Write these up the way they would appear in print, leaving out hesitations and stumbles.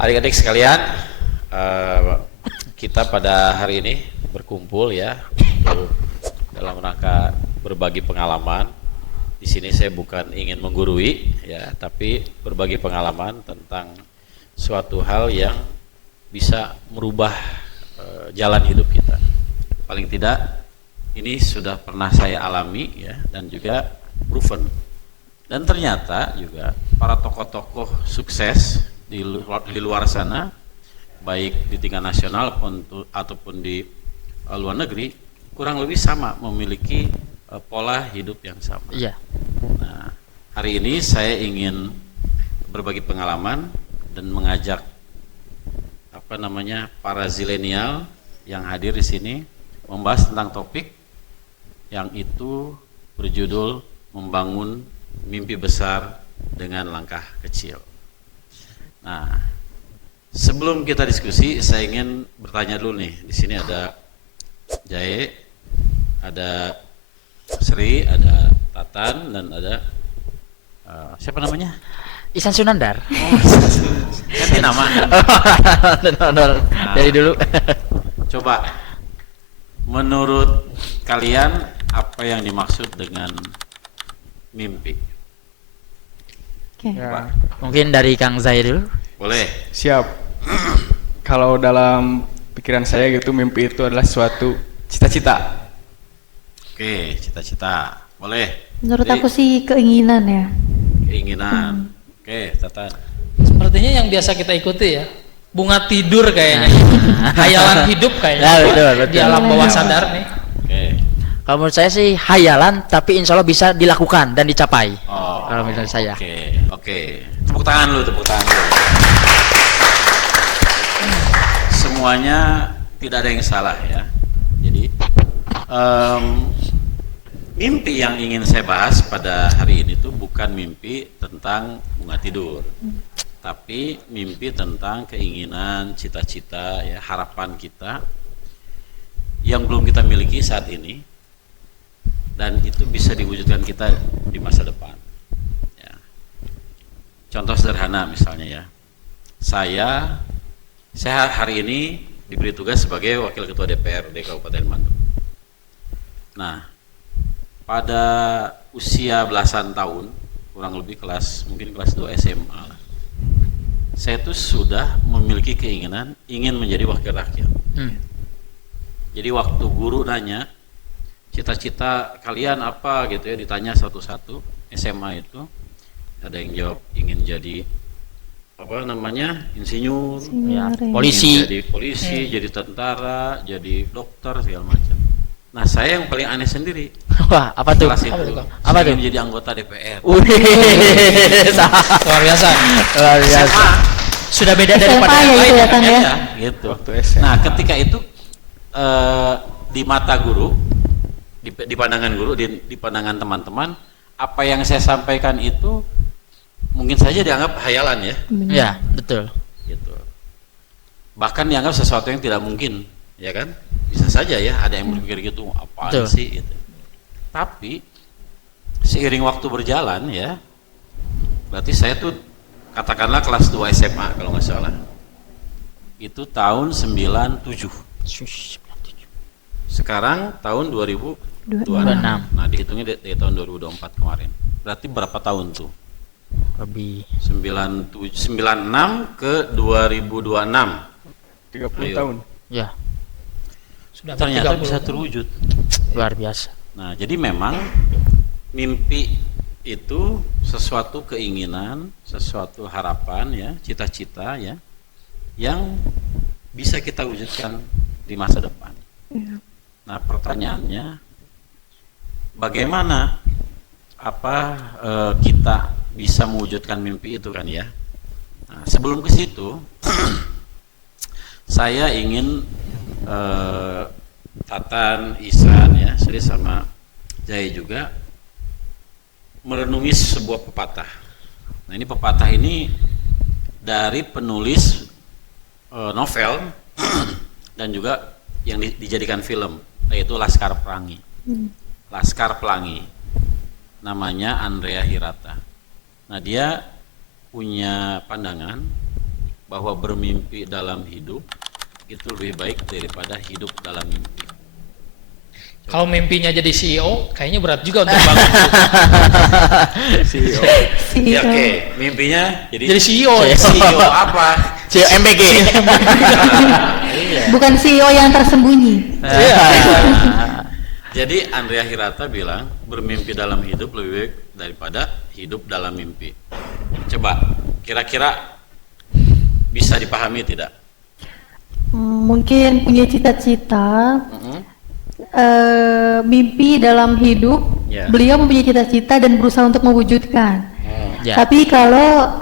Adik-adik sekalian, kita pada hari ini berkumpul ya dalam rangka berbagi pengalaman. Di sini saya bukan ingin menggurui ya, tapi berbagi pengalaman tentang suatu hal yang bisa merubah jalan hidup kita. Paling tidak ini sudah pernah saya alami ya, dan juga proven. Dan ternyata juga para tokoh-tokoh sukses di luar sana, baik di tingkat nasional ataupun di luar negeri, kurang lebih sama, memiliki pola hidup yang sama. Iya. Nah, hari ini saya ingin berbagi pengalaman dan mengajak para zilenial yang hadir di sini membahas tentang topik yang itu berjudul membangun mimpi besar dengan langkah kecil. Nah, sebelum kita diskusi, saya ingin bertanya dulu nih. Di sini ada Jae, ada Sri, ada Tatan, dan ada siapa namanya? Ihsan Sunandar. Ganti nama. Dari dulu. Coba, menurut kalian apa yang dimaksud dengan mimpi? Ya, Mungkin dari Kang Zai dulu. Boleh. siap. Kalau dalam pikiran saya gitu, mimpi itu adalah suatu cita-cita. Oke, cita-cita. Boleh. Menurut Jadi, aku sih keinginan ya. keinginan. Oke, Tatan. Sepertinya yang biasa kita ikuti ya, bunga tidur kayaknya, hayalan hidup kayaknya, Ya, betul. di alam bawah sadar nih. Oke. Kalau menurut saya sih hayalan, tapi insya Allah bisa dilakukan dan dicapai. Oh, Kalau menurut saya. Oke. Tepuk tangan lu. Semuanya tidak ada yang salah ya. Jadi mimpi yang ingin saya bahas pada hari ini tuh bukan mimpi tentang bunga tidur, tapi mimpi tentang keinginan, cita-cita, ya, harapan kita yang belum kita miliki saat ini, dan itu bisa diwujudkan kita di masa depan. Ya. Contoh sederhana misalnya ya, saya hari ini diberi tugas sebagai Wakil Ketua DPRD Kabupaten Bandung. Nah, pada usia belasan tahun, kurang lebih mungkin kelas 2 SMA lah, saya tuh sudah memiliki keinginan ingin menjadi wakil rakyat. Jadi waktu guru nanya, cita-cita kalian apa gitu ya, ditanya satu-satu, SMA itu ada yang jawab ingin jadi insinyur, Ya, Insinyur, polisi. ingin jadi polisi, jadi tentara, jadi dokter, segala macam. Nah, saya yang paling aneh sendiri Wah, apa tuh? kelas itu, Apa saya tuh? ingin menjadi anggota DPR. Wih, Luar biasa. luar biasa. SMA, Sudah beda SMA daripada ya yang itu lain ya, ya. Kang ya? ya, gitu. Waktu SMA. Nah, ketika itu di mata guru, di pandangan guru, di pandangan teman-teman, apa yang saya sampaikan itu mungkin saja dianggap hayalan ya, Ya, betul. gitu. Bahkan dianggap sesuatu yang tidak mungkin, ya kan? Bisa saja ya, ada yang berpikir gitu, apaan Betul. sih gitu. Tapi seiring waktu berjalan ya, berarti saya tuh katakanlah kelas 2 SMA kalau nggak salah. Itu tahun 97. Sekarang tahun 2026. 26. Nah, dihitungnya dari tahun 2024 kemarin. Berarti berapa tahun tuh? Lebih 96 ke 2026. 30 Ayo. tahun. ya, Sudah Ternyata 30. bisa terwujud. luar biasa. Nah, jadi memang mimpi itu sesuatu keinginan, sesuatu harapan ya, cita-cita ya, yang bisa kita wujudkan di masa depan. Nah, pertanyaannya, bagaimana kita bisa mewujudkan mimpi itu kan ya? Nah, sebelum ke situ, saya ingin Tatan, Ihsan ya, Sri sama Jaya juga merenungi sebuah pepatah. Nah, ini pepatah ini dari penulis novel dan juga yang dijadikan film, yaitu Laskar Pelangi. Laskar Pelangi. Namanya Andrea Hirata. Nah, dia punya pandangan bahwa bermimpi dalam hidup itu lebih baik daripada hidup dalam mimpi. Kalau mimpinya jadi CEO, kayaknya berat juga untuk bangun. CEO. CEO. Ya, oke, mimpinya Jadi CEO. CEO apa? CEO MBG. Bukan CEO yang tersembunyi. Iya. Jadi Andrea Hirata bilang bermimpi dalam hidup lebih baik daripada hidup dalam mimpi. Coba kira-kira bisa dipahami tidak? Mungkin punya cita-cita, mimpi dalam hidup, Ya. beliau mempunyai cita-cita dan berusaha untuk mewujudkan. Ya. Tapi kalau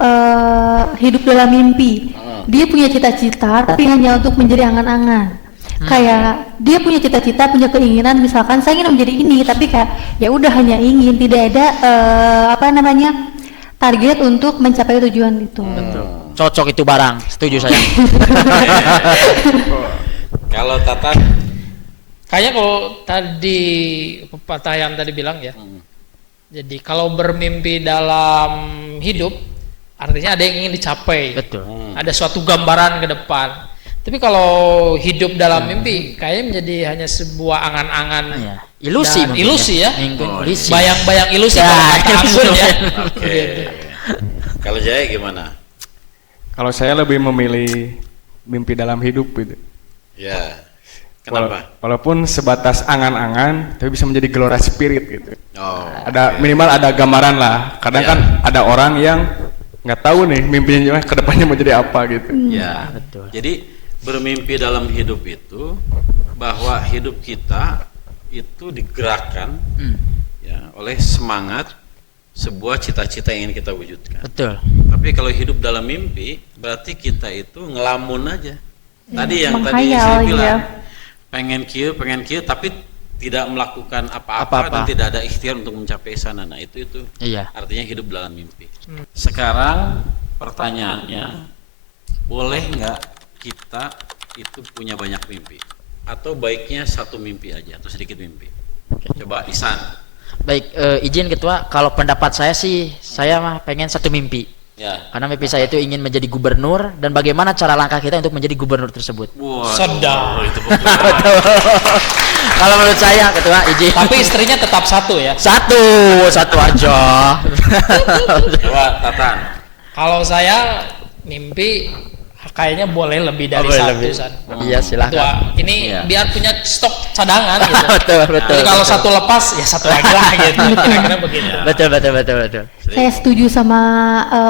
hidup dalam mimpi, dia punya cita-cita tapi hanya untuk menjadi angan-angan. Kayak dia punya cita-cita, punya keinginan, misalkan saya ingin menjadi ini, tapi kayak ya udah hanya ingin, tidak ada target untuk mencapai tujuan itu. Cocok itu barang, setuju saya. Kalau Tatan, Kayaknya kalau tadi pepatah yang tadi bilang ya. Jadi kalau bermimpi dalam hidup, artinya ada yang ingin dicapai. Betul. Ada suatu gambaran ke depan. Tapi kalau hidup dalam mimpi, kayaknya menjadi hanya sebuah angan-angan. Iya. Ilusi dan mungkin ilusi ya. Ilusi. Bayang-bayang ilusi Ya, kalau kata itu. Anggun ya. oke. Kalau Jaya gimana? Kalau saya lebih memilih mimpi dalam hidup gitu. Ya. Kenapa? Walaupun sebatas angan-angan, tapi bisa menjadi gelora spirit gitu. Oh, Ada minimal ada gambaran lah. Kadang Ya. kan ada orang yang nggak tahu nih mimpinya ke depannya mau jadi apa gitu. ya. betul. Jadi bermimpi dalam hidup itu bahwa hidup kita itu digerakkan ya oleh semangat sebuah cita-cita yang ingin kita wujudkan. Betul. Tapi kalau hidup dalam mimpi berarti kita itu ngelamun aja. Tadi yang tadi menghayal, saya bilang iya. pengen kieu tapi tidak melakukan apa-apa Apa-apa. dan tidak ada ikhtiar untuk mencapai sana. Nah, itu Iya. artinya hidup dalam mimpi. Sekarang pertanyaannya, boleh nggak kita itu punya banyak mimpi? Atau baiknya satu mimpi aja atau sedikit mimpi? Coba Isan. Baik, izin ketua, kalau pendapat saya sih, saya mah pengen satu mimpi. Ya. Karena mimpi saya itu ingin menjadi gubernur, dan bagaimana cara langkah kita untuk menjadi gubernur tersebut. Waduh, Sedap. itu betul. Kalau menurut saya ketua, izin. Tapi istrinya tetap satu ya. satu aja. Coba Tatan. Kalau saya mimpi kayaknya boleh lebih dari Boleh satu lebih. San. Iya, silahkan. Tua, ini Iya. biar punya stok cadangan gitu. betul, betul. Jadi kalau betul. satu lepas ya satu lagi lah gitu. Kira-kira begitu. Betul. Saya setuju sama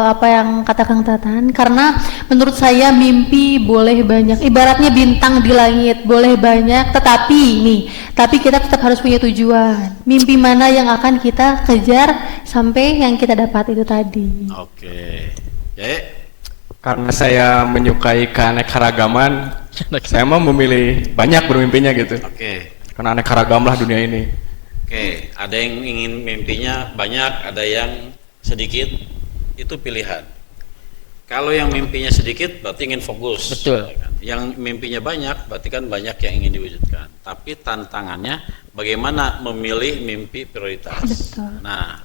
apa yang kata Kang Tatan, karena menurut saya mimpi boleh banyak, ibaratnya bintang di langit boleh banyak, tapi kita tetap harus punya tujuan. Mimpi mana yang akan kita kejar sampai yang kita dapat itu tadi. Oke. Jaya. Karena saya menyukai keanekaragaman, saya mau memilih banyak bermimpinya gitu. Oke. Karena aneka ragam lah dunia ini. Oke, ada yang ingin mimpinya banyak, ada yang sedikit, itu pilihan. Kalau yang mimpinya sedikit berarti ingin fokus. Betul. ya kan? Yang mimpinya banyak berarti kan banyak yang ingin diwujudkan. Tapi tantangannya bagaimana memilih mimpi prioritas. Betul. Nah,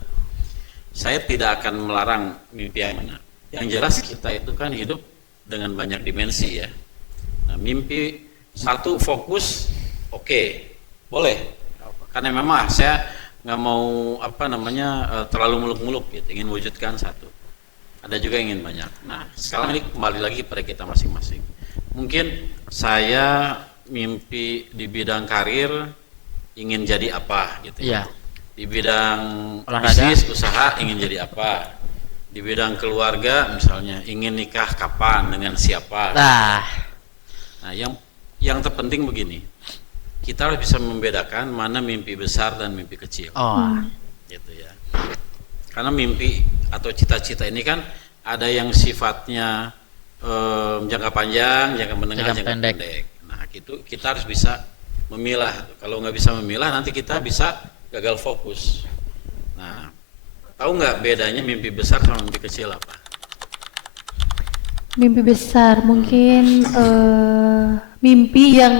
saya tidak akan melarang mimpi yang mana. Yang jelas kita itu kan hidup dengan banyak dimensi ya. Nah, mimpi satu fokus, oke, boleh. Karena memang saya nggak mau terlalu muluk-muluk gitu, ingin wujudkan satu. Ada juga yang ingin banyak. Nah, sekarang ini kembali lagi pada kita masing-masing. Mungkin saya mimpi di bidang karir ingin jadi apa gitu ya. Iya. Di bidang Olahraga. bisnis usaha ingin jadi apa. Di bidang keluarga misalnya ingin nikah kapan dengan siapa. Nah, yang terpenting begini. Kita harus bisa membedakan mana mimpi besar dan mimpi kecil. Gitu ya. Karena mimpi atau cita-cita ini kan ada yang sifatnya jangka panjang, jangka menengah, jangka pendek. Nah, itu kita harus bisa memilah. Kalau nggak bisa memilah, nanti kita bisa gagal fokus. Nah, tahu nggak bedanya mimpi besar sama mimpi kecil apa? Mimpi besar mungkin mimpi yang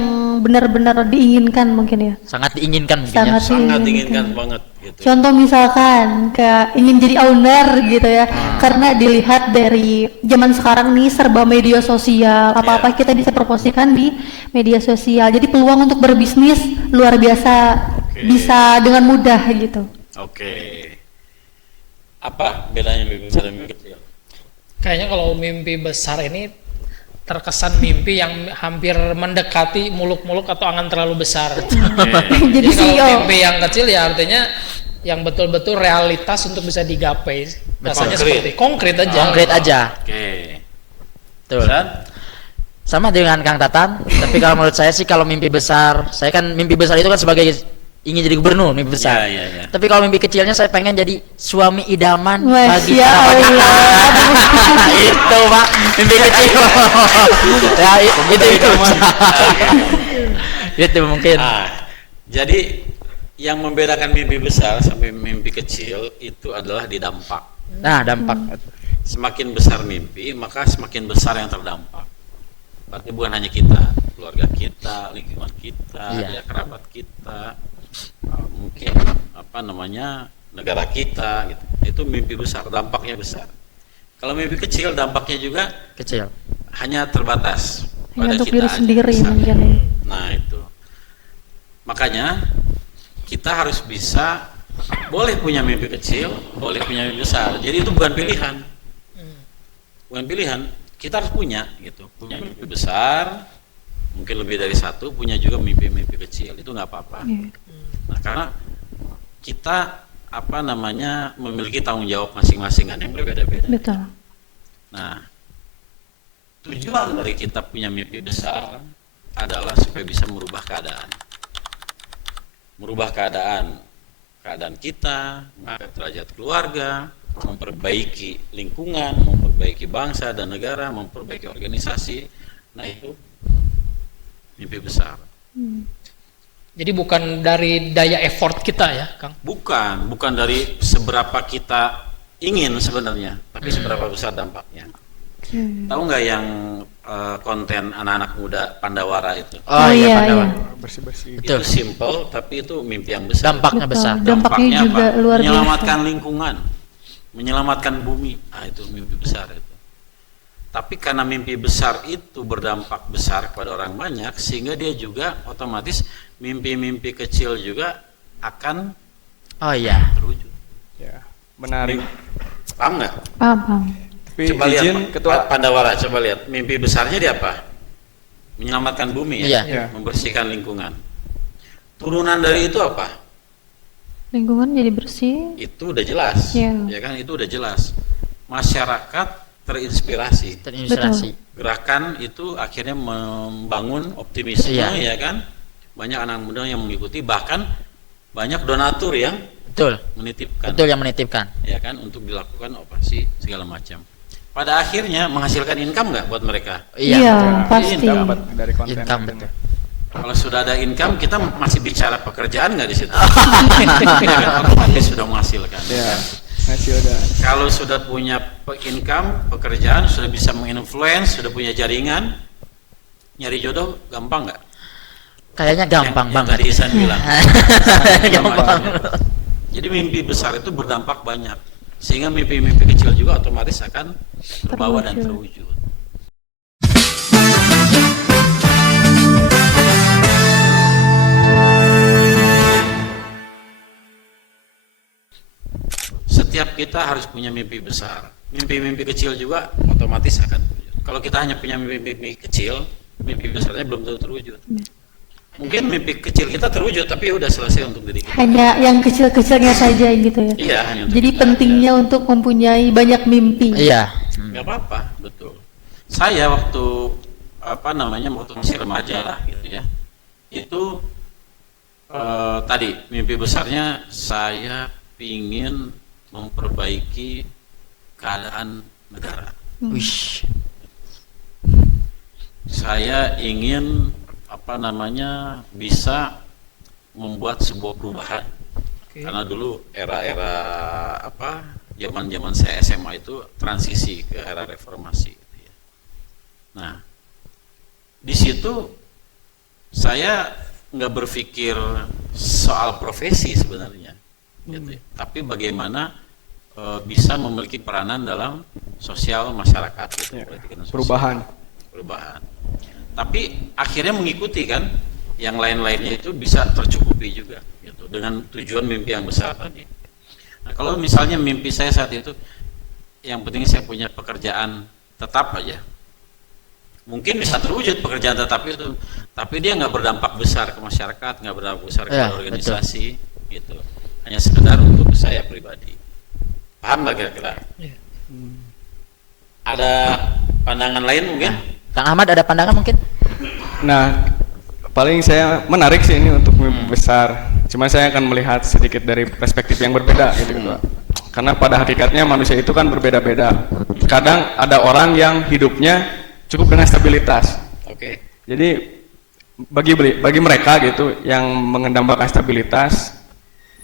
benar-benar diinginkan mungkin ya. Sangat diinginkan mungkin ya. Sangat Sangat diinginkan. diinginkan banget gitu. Contoh misalkan kayak ingin jadi owner gitu ya, karena dilihat dari zaman sekarang nih serba media sosial, apa-apa kita bisa promosikan di media sosial. Jadi peluang untuk berbisnis luar biasa, bisa dengan mudah gitu. Oke. Apa bedanya mimpi besar dan mimpi kecil? Kayaknya kalau mimpi besar ini terkesan mimpi yang hampir mendekati muluk-muluk atau angan terlalu besar. Jadi Jadi kalau CEO. mimpi yang kecil ya artinya yang betul-betul realitas untuk bisa digapai. Rasanya Konkret. seperti konkret aja. Konkret aja. Oke. Betul. Dan Sama dengan Kang Tatan, tapi kalau menurut saya sih kalau mimpi besar, saya kan mimpi besar itu kan sebagai ingin jadi gubernur, mimpi besar. Iya, iya. Tapi kalau mimpi kecilnya saya pengen jadi suami idaman bagi Masya para wanita. Allah. Itu Pak, mimpi kecil. Ya itu. Itu mungkin. jadi yang membedakan mimpi besar sampai mimpi kecil itu adalah di dampak. Nah, dampak. Semakin besar mimpi, maka semakin besar yang terdampak. Berarti bukan hanya kita, keluarga kita, lingkungan kita, Iya. ya, kerabat kita, mungkin negara kita, gitu. Itu mimpi besar, dampaknya besar. Kalau mimpi kecil, dampaknya juga Kecil. hanya terbatas Hanya untuk kita diri aja, sendiri besar. mungkin ya. Nah itu, makanya kita harus bisa, boleh punya mimpi kecil, boleh punya mimpi besar. Jadi itu bukan pilihan, bukan pilihan. Kita harus punya gitu, punya mimpi besar, mungkin lebih dari satu, punya juga mimpi-mimpi kecil, itu nggak apa-apa. Iya. Nah karena kita memiliki tanggung jawab masing-masing kan yang berbeda-beda. Betul. Nah, tujuan dari kita punya mimpi besar adalah supaya bisa merubah keadaan. Merubah keadaan kita, mengangkat derajat keluarga, memperbaiki lingkungan, memperbaiki bangsa dan negara, memperbaiki organisasi. Nah, itu mimpi besar. Jadi bukan dari daya effort kita ya, Kang. Bukan dari seberapa kita ingin sebenarnya, tapi seberapa besar dampaknya. Tahu nggak yang konten anak-anak muda Pandawara itu? Oh, iya, iya. Bersih-bersih. Betul. Itu simple, tapi itu mimpi yang besar. Dampaknya Betul. besar. Dampaknya juga apa? luar biasa. Menyelamatkan lingkungan, menyelamatkan bumi. Ah, itu mimpi besar itu. Tapi karena mimpi besar itu berdampak besar kepada orang banyak, sehingga dia juga otomatis mimpi-mimpi kecil juga akan Oh iya. terwujud. Ya, menarik. Paham nggak? Paham. Tapi Coba lihat izin ketua. Pandawara, coba lihat mimpi besarnya dia apa? Menyelamatkan bumi ya, Iya. membersihkan lingkungan. Turunan dari itu apa? Lingkungan jadi bersih. Itu udah jelas, Iya. ya kan? Itu udah jelas. Masyarakat terinspirasi. Terinspirasi. Gerakan itu akhirnya membangun optimisme, Iya. ya kan? Banyak anak muda yang mengikuti, bahkan banyak donatur yang Betul. menitipkan, Betul yang menitipkan. ya kan, untuk dilakukan operasi segala macam. Pada akhirnya menghasilkan income nggak buat mereka? Iya. Pasti. Dapat dari konten. Income, kontennya. Kalau sudah ada income, kita masih bicara pekerjaan nggak di situ? Ya kan, otomatis sudah menghasilkan. Ya, hasil udah. Kalau sudah punya income, pekerjaan, sudah bisa menginfluence, sudah punya jaringan, nyari jodoh gampang nggak? Kayaknya gampang yang banget. tadi Isan bilang. Gampang. Jadi mimpi besar itu berdampak banyak, sehingga mimpi-mimpi kecil juga otomatis akan terbawa dan terwujud. Setiap kita harus punya mimpi besar. Mimpi-mimpi kecil juga otomatis akan terwujud. Kalau kita hanya punya mimpi-mimpi kecil, mimpi besarnya belum tentu terwujud. Mungkin mimpi kecil kita terwujud, tapi udah selesai untuk diri kita. Hanya yang kekecil-kecilnya saja gitu ya. Iya, hanya untuk Jadi kita pentingnya untuk mempunyai banyak mimpi. Iya. aja. Nggak apa-apa, betul. Saya waktu waktu masih remaja lah gitu ya. Itu tadi mimpi besarnya saya pingin memperbaiki keadaan negara. Wish. Saya ingin bisa membuat sebuah perubahan. Karena dulu era-era zaman saya SMA itu transisi ke era reformasi gitu ya. Nah, di situ saya nggak berpikir soal profesi sebenarnya, gitu ya. Tapi bagaimana bisa memiliki peranan dalam sosial masyarakat, gitu, Ya, politik dan sosial. perubahan. Tapi akhirnya mengikuti kan, yang lain-lainnya itu bisa tercukupi juga, gitu, dengan tujuan mimpi yang besar tadi. Nah, kalau misalnya mimpi saya saat itu, yang penting saya punya pekerjaan tetap aja. Mungkin bisa terwujud pekerjaan tetap itu, tapi dia nggak berdampak besar ke masyarakat, nggak berdampak besar ke Ya, organisasi, gitu. Hanya sekedar untuk saya pribadi. Paham nggak kira-kira? Iya. Ada pandangan lain mungkin? Kang Ahmad ada pandangan mungkin? Nah, paling saya menarik sih ini untuk mimpi besar. Cuma saya akan melihat sedikit dari perspektif yang berbeda gitu, Pak. Karena pada hakikatnya manusia itu kan berbeda-beda. Kadang ada orang yang hidupnya cukup dengan stabilitas. Oke. Jadi bagi mereka gitu yang mengendambakan stabilitas,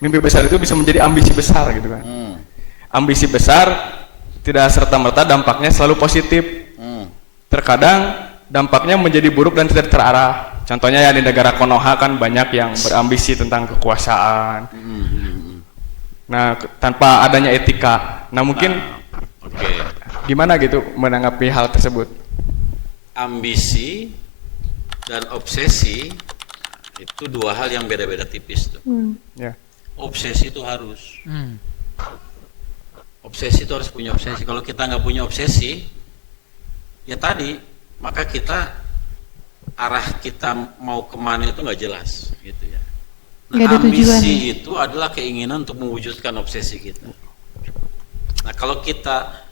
mimpi besar itu bisa menjadi ambisi besar gitu kan. Ambisi besar tidak serta-merta dampaknya selalu positif. Terkadang dampaknya menjadi buruk dan tidak terarah. Contohnya ya di negara Konoha kan banyak yang berambisi tentang kekuasaan. Nah, tanpa adanya etika. Nah, mungkin Oke. gimana gitu menanggapi hal tersebut? Ambisi dan obsesi itu dua hal yang beda-beda tipis tuh. Ya. Obsesi itu harus. Obsesi itu harus punya obsesi. Kalau kita nggak punya obsesi, ya tadi, maka kita arah kita mau kemana itu nggak jelas, gitu ya. Nggak ada tujuan, ambisi ya? itu adalah keinginan untuk mewujudkan obsesi kita. Nah, kalau kita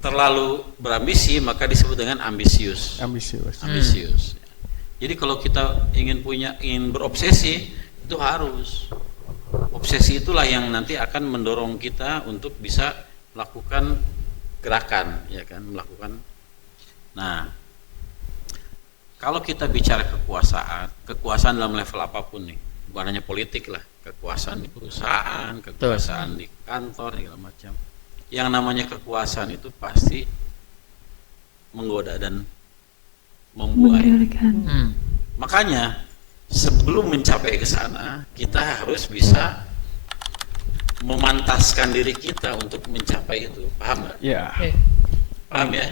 terlalu berambisi, maka disebut dengan ambisius. Ambisius. Jadi kalau kita ingin berobsesi, itu harus. Obsesi itulah yang nanti akan mendorong kita untuk bisa melakukan gerakan, ya kan, melakukan. Nah, kalau kita bicara kekuasaan dalam level apapun nih, bukan hanya politik lah, kekuasaan di perusahaan, kekuasaan di kantor, segala macam. Yang namanya kekuasaan itu pasti menggoda dan membuai. Makanya sebelum mencapai ke sana, kita harus bisa memantaskan diri kita untuk mencapai itu. Paham nggak? Ya. Paham ya?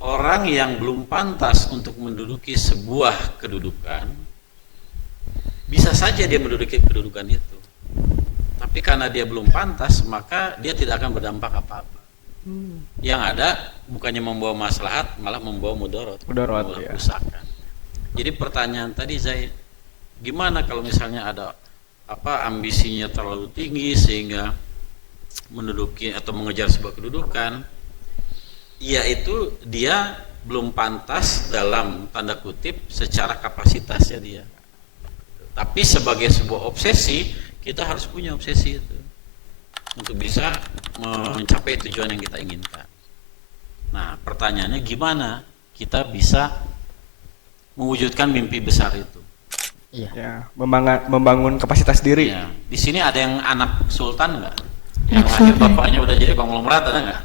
Orang yang belum pantas untuk menduduki sebuah kedudukan, bisa saja dia menduduki kedudukan itu. Tapi karena dia belum pantas, maka dia tidak akan berdampak apa-apa. Yang ada bukannya membawa maslahat, malah membawa mudarat, membawa ya. kerusakan. Jadi pertanyaan tadi Zai, gimana kalau misalnya ada ambisinya terlalu tinggi sehingga menduduki atau mengejar sebuah kedudukan, yaitu dia belum pantas dalam tanda kutip secara kapasitasnya dia. Tapi sebagai sebuah obsesi, kita harus punya obsesi itu untuk bisa mencapai tujuan yang kita inginkan. Nah, pertanyaannya gimana kita bisa mewujudkan mimpi besar itu? Iya. Ya, membangun kapasitas diri. Ya, di sini ada yang anak sultan nggak? Yang lahir bapaknya udah jadi konglomerat, ada nggak?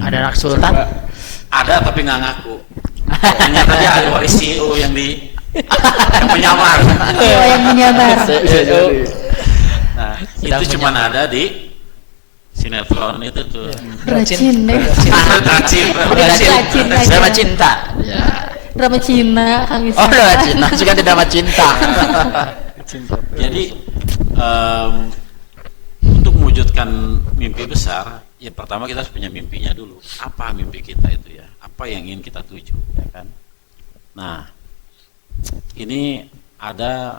Ada anak sultan? Ada tapi nggak ngaku. Ternyata dia ada waris CEO yang menyamar. Yang menyamar. Nah, Sedang itu cuma ada di sinetron itu tuh. Racin deh. Racin. Drama cinta. Drama Cina, Kang Isa. Oh, drama cinta. Juga di drama cinta. Jadi untuk mewujudkan mimpi besar, ya pertama kita harus punya mimpinya dulu. Apa mimpi kita itu ya? Apa yang ingin kita tuju, ya kan? Nah, ini ada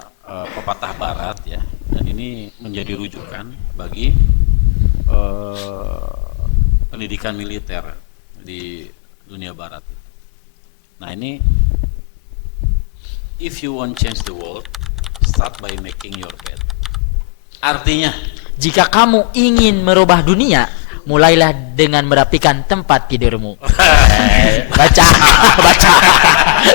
pepatah barat ya, dan ini menjadi rujukan bagi pendidikan militer di dunia barat. Nah, ini if you want change the world, start by making your bed. Artinya Jika kamu ingin merubah dunia, mulailah dengan merapikan tempat tidurmu. Baca, baca.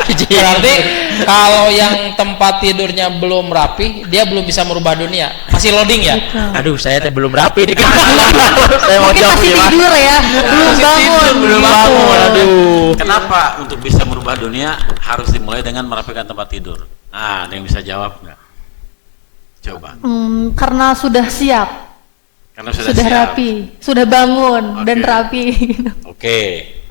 Berarti kalau yang tempat tidurnya belum rapi, dia belum bisa merubah dunia. Masih loading ya? Aduh, saya teh belum rapi nih. Saya mau Mungkin jawab masih gimana? tidur ya, belum bangun. Belum bangun. Aduh. Kenapa untuk bisa merubah dunia harus dimulai dengan merapikan tempat tidur? Nah, ada yang bisa jawab nggak? Coba. Karena sudah siap, Karena sudah siap. rapi, sudah bangun dan Oke. rapi. Oke,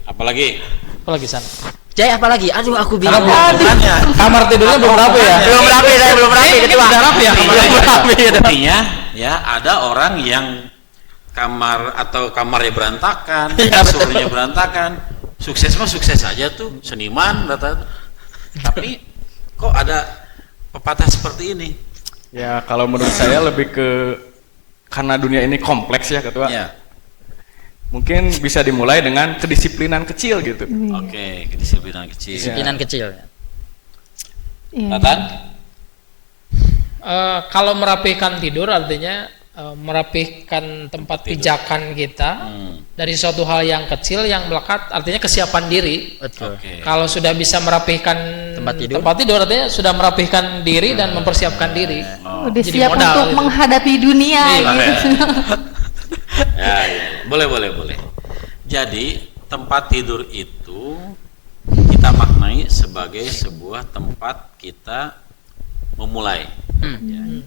apalagi? Apalagi San? Jay apa lagi? Aduh, aku Karena bingung. kamar tidurnya belum rapi ya? Belum rapi, saya belum rapi. Ini Ketua. udah rapi ya kamarnya? Belum rapi. Buktinya, ya ada orang yang kamar atau kamarnya berantakan, kasurnya berantakan, sukses mah sukses aja tuh, seniman, rata. Tapi kok ada pepatah seperti ini? Ya kalau menurut saya lebih ke karena dunia ini kompleks ya ketua. Ya, Mungkin bisa dimulai dengan kedisiplinan kecil gitu. oke, kedisiplinan kecil. Disiplinan kecil. Iya. Tatan? Kalau merapikan tidur artinya merapikan tempat pijakan kita dari suatu hal yang kecil yang melekat, artinya kesiapan diri. Betul. Oke. Kalau sudah bisa merapikan Tempat tidur. artinya sudah merapikan diri dan mempersiapkan diri. Udah Jadi siap modal untuk gitu. menghadapi dunia Iya. gitu. Ya, ya. Boleh. Jadi tempat tidur itu kita maknai sebagai sebuah tempat kita memulai. Ya.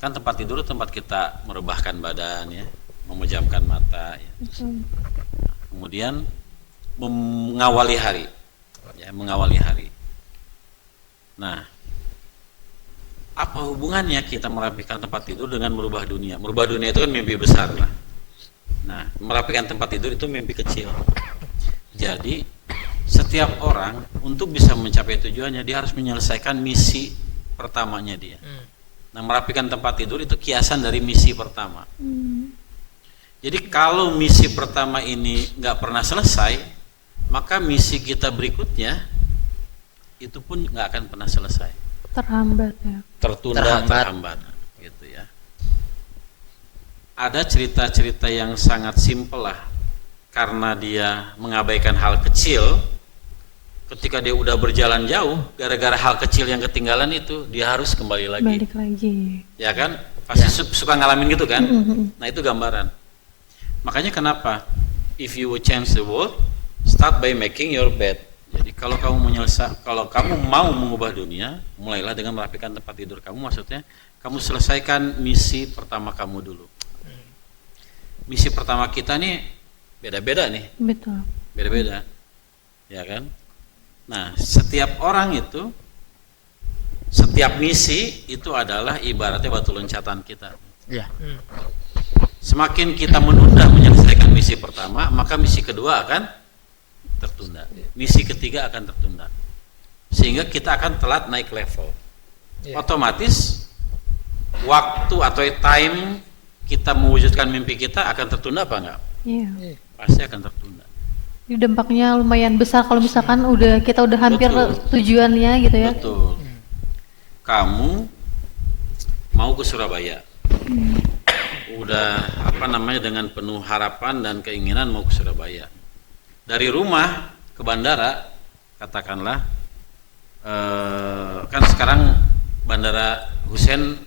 Kan tempat tidur tempat kita merebahkan badan ya, memejamkan mata ya. Kemudian mengawali hari. Ya, mengawali hari. Nah, apa hubungannya kita merapikan tempat tidur dengan merubah dunia? Merubah dunia itu kan mimpi besar lah. Nah, merapikan tempat tidur itu mimpi kecil. Jadi, setiap orang untuk bisa mencapai tujuannya dia harus menyelesaikan misi pertamanya dia. Nah, merapikan tempat tidur itu kiasan dari misi pertama. Jadi kalau misi pertama ini nggak pernah selesai, maka misi kita berikutnya itu pun nggak akan pernah selesai. Terhambat ya. Terhambat gitu ya. Ada cerita-cerita yang sangat simpel lah, karena dia mengabaikan hal kecil. Ketika dia udah berjalan jauh, gara-gara hal kecil yang ketinggalan itu, dia harus kembali lagi. Balik lagi. Ya kan? Pasti suka ngalamin gitu kan? Nah, itu gambaran. Makanya kenapa? If you would change the world, start by making your bed. Jadi kalau kamu mau mengubah dunia, mulailah dengan merapikan tempat tidur kamu. Maksudnya, kamu selesaikan misi pertama kamu dulu. Misi pertama kita nih beda-beda nih, Betul. beda-beda. Ya kan? Nah, setiap orang itu, setiap misi itu adalah ibaratnya batu loncatan kita. Ya. Semakin kita menunda menyelesaikan misi pertama, maka misi kedua akan tertunda. Misi ketiga akan tertunda. Sehingga kita akan telat naik level. Iya. Otomatis waktu atau time kita mewujudkan mimpi kita akan tertunda apa enggak? Iya. Pasti akan tertunda. Jadi dampaknya lumayan besar kalau misalkan kita udah hampir Betul. tujuannya gitu ya. Betul. Kamu mau ke Surabaya. Udah dengan penuh harapan dan keinginan mau ke Surabaya. Dari rumah ke bandara, katakanlah kan sekarang Bandara Hussein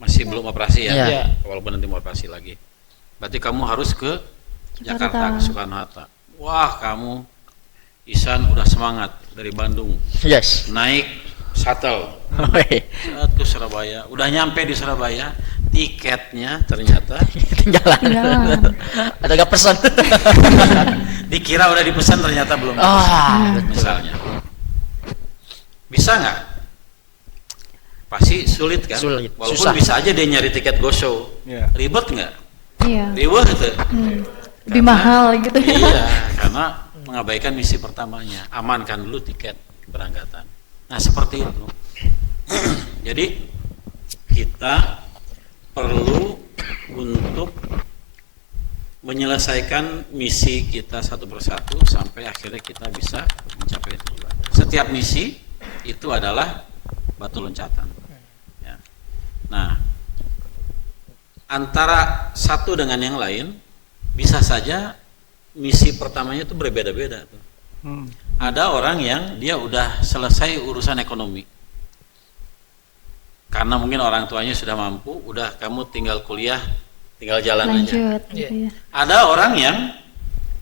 masih belum operasi ya, Iya. walaupun nanti mau operasi lagi. Berarti kamu harus ke Jakarta. Jakarta, ke Soekarno-Hatta. Wah, kamu Isan udah semangat dari Bandung, Yes. naik shuttle saat ke Surabaya. Udah nyampe di Surabaya, tiketnya ternyata Tinggalan. Tinggalan. Atau gak pesan. dikira udah dipesan, ternyata belum. Misalnya, bisa nggak? Pasti sulit kan? Sulit, Walaupun susah. bisa aja dia nyari tiket go show, Iya. ribet nggak? Iya. Ribet itu. Lebih mahal gitu ya. Iya, karena mengabaikan misi pertamanya, amankan dulu tiket keberangkatan. Nah, seperti itu. Jadi kita perlu untuk menyelesaikan misi kita satu persatu sampai akhirnya kita bisa mencapai tujuan. Setiap misi itu adalah batu loncatan. Ya. Nah, antara satu dengan yang lain bisa saja misi pertamanya itu berbeda-beda tuh. Ada orang yang dia udah selesai urusan ekonomi. Karena mungkin orang tuanya sudah mampu, udah kamu tinggal kuliah, tinggal jalan aja. Lanjut gitu ya. Ada orang yang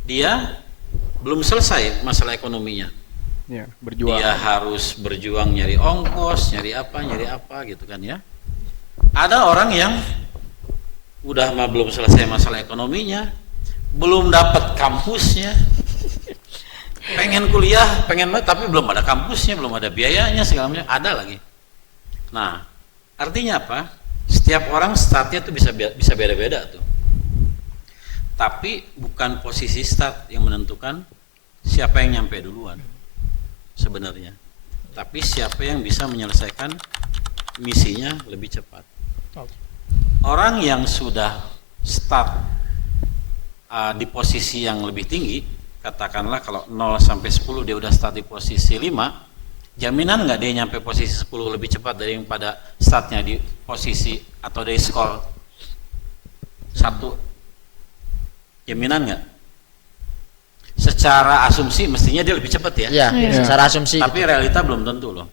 dia belum selesai masalah ekonominya. Ya, berjuang. Dia harus berjuang nyari ongkos, nyari apa gitu kan ya. Ada orang yang udah mah belum selesai masalah ekonominya, belum dapat kampusnya, pengen kuliah, tapi belum ada kampusnya, belum ada biayanya segala macam, ada lagi. Nah, artinya apa? Setiap orang startnya tuh bisa beda-beda tuh. Tapi bukan posisi start yang menentukan siapa yang nyampe duluan sebenarnya. Tapi siapa yang bisa menyelesaikan misinya lebih cepat. Orang yang sudah start di posisi yang lebih tinggi, katakanlah kalau 0 sampai 10 dia udah start di posisi 5, jaminan nggak dia nyampe posisi 10 lebih cepat daripada startnya di posisi atau dari skor 1? Jaminan nggak? Secara asumsi mestinya dia lebih cepat ya. Iya, Iya. secara asumsi. Tapi realita belum tentu loh.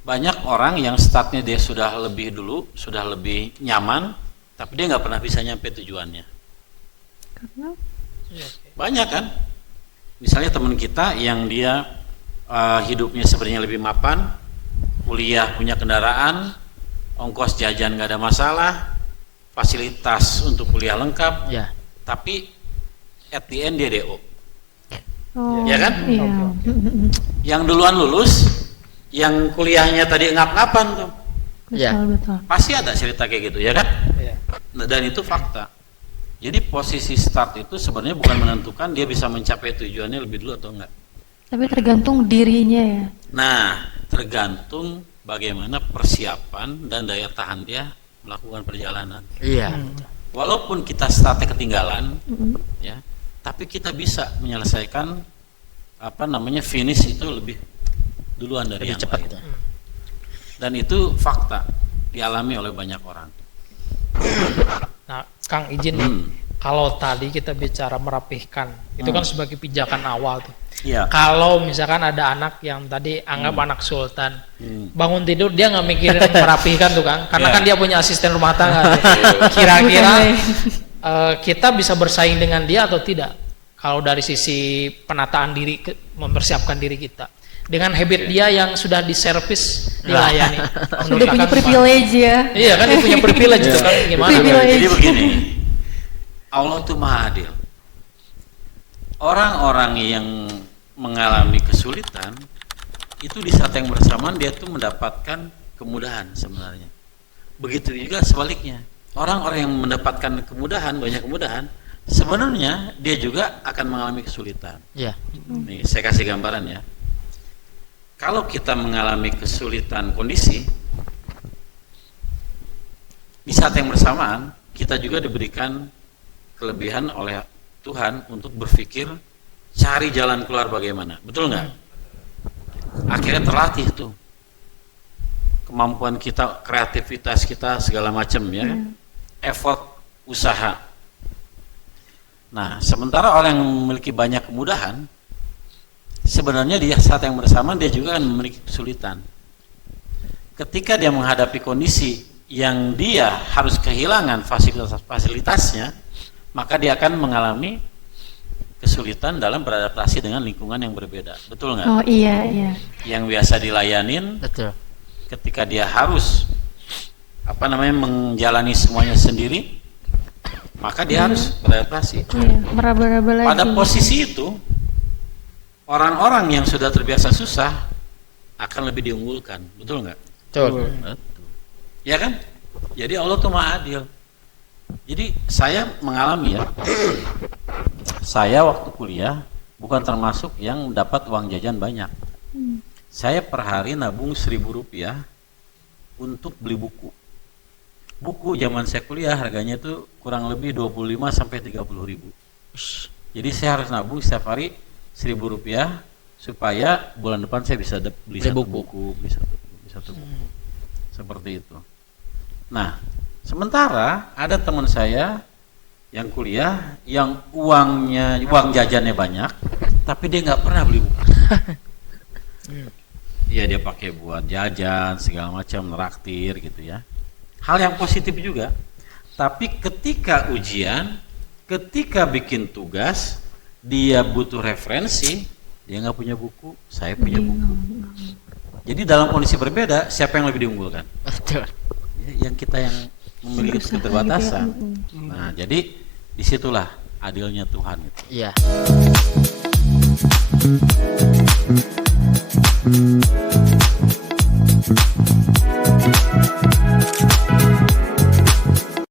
Banyak orang yang startnya dia sudah lebih dulu, sudah lebih nyaman, tapi dia nggak pernah bisa nyampe tujuannya. Karena Banyak kan? Misalnya teman kita yang dia hidupnya sebenarnya lebih mapan, kuliah punya kendaraan, ongkos jajan nggak ada masalah, fasilitas untuk kuliah lengkap, Ya. tapi at the end dia DO. oh, Ya kan? Iya. Yang duluan lulus, yang kuliahnya tadi ngap-ngapan tuh, Iya. Betul. pasti ada cerita kayak gitu ya kan? Iya. Dan itu fakta. Jadi posisi start itu sebenarnya bukan menentukan dia bisa mencapai tujuannya lebih dulu atau enggak. Tapi tergantung dirinya ya. Nah, tergantung bagaimana persiapan dan daya tahan dia melakukan perjalanan. Iya. Walaupun kita startnya ketinggalan, ya, tapi kita bisa menyelesaikan finish itu lebih duluan dari Lebih yang cepat. lain. Dan itu fakta dialami oleh banyak orang. Nah, Kang izin nih, kalau tadi kita bicara merapihkan, itu kan sebagai pijakan awal tuh. Iya. Kalau misalkan ada anak yang tadi anggap anak sultan, bangun tidur dia nggak mikirin merapihkan tuh Kang, karena Iya. kan dia punya asisten rumah tangga. Kira-kira kita bisa bersaing dengan dia atau tidak? Kalau dari sisi penataan diri, mempersiapkan diri kita dengan habit dia yang sudah diservis, dilayani. Menurut Udah punya Kakang privilege ya. gimana? Iya kan dia punya privilege itu kan gimana? Privilege. Jadi begini, Allah tuh maha adil. Orang-orang yang mengalami kesulitan itu di saat yang bersamaan dia tuh mendapatkan kemudahan sebenarnya. Begitu juga sebaliknya. Orang-orang yang mendapatkan kemudahan, banyak kemudahan, sebenarnya dia juga akan mengalami kesulitan. Iya. Nih, saya kasih gambaran ya. Kalau kita mengalami kesulitan kondisi, di saat yang bersamaan kita juga diberikan kelebihan oleh Tuhan untuk berpikir cari jalan keluar bagaimana, betul nggak? Akhirnya terlatih tuh kemampuan kita, kreativitas kita segala macam ya, effort, usaha. Nah, sementara orang yang memiliki banyak kemudahan, sebenarnya di saat yang bersamaan dia juga akan memiliki kesulitan. Ketika dia menghadapi kondisi yang dia harus kehilangan fasilitasnya, maka dia akan mengalami kesulitan dalam beradaptasi dengan lingkungan yang berbeda. Betul nggak? Oh iya iya. Yang biasa dilayanin, Betul. ketika dia harus menjalani semuanya sendiri, maka dia harus beradaptasi. Iya, meraba-raba lagi. Pada posisi itu, orang-orang yang sudah terbiasa susah akan lebih diunggulkan, betul nggak? Betul. Betul. Ya kan? Jadi Allah tuh maha adil. Jadi saya mengalami ya, saya waktu kuliah bukan termasuk yang dapat uang jajan banyak. Saya per hari nabung Rp1.000 untuk beli buku. Buku zaman saya kuliah harganya itu kurang lebih 25 sampai 30 ribu. Jadi saya harus nabung setiap hari Rp1.000 supaya bulan depan saya bisa beli satu buku, beli satu buku. Seperti itu. Nah, sementara ada teman saya yang kuliah, yang uang jajannya banyak, tapi dia nggak pernah beli buku. Iya, dia pakai buat jajan segala macam, neraktir gitu ya. Hal yang positif juga. Tapi ketika ujian, ketika bikin tugas, dia butuh referensi, dia nggak punya buku, saya punya buku. Jadi dalam kondisi berbeda, siapa yang lebih diunggulkan? Betul. Yang kita yang memiliki keterbatasan. Nah, jadi disitulah adilnya Tuhan itu. Iya.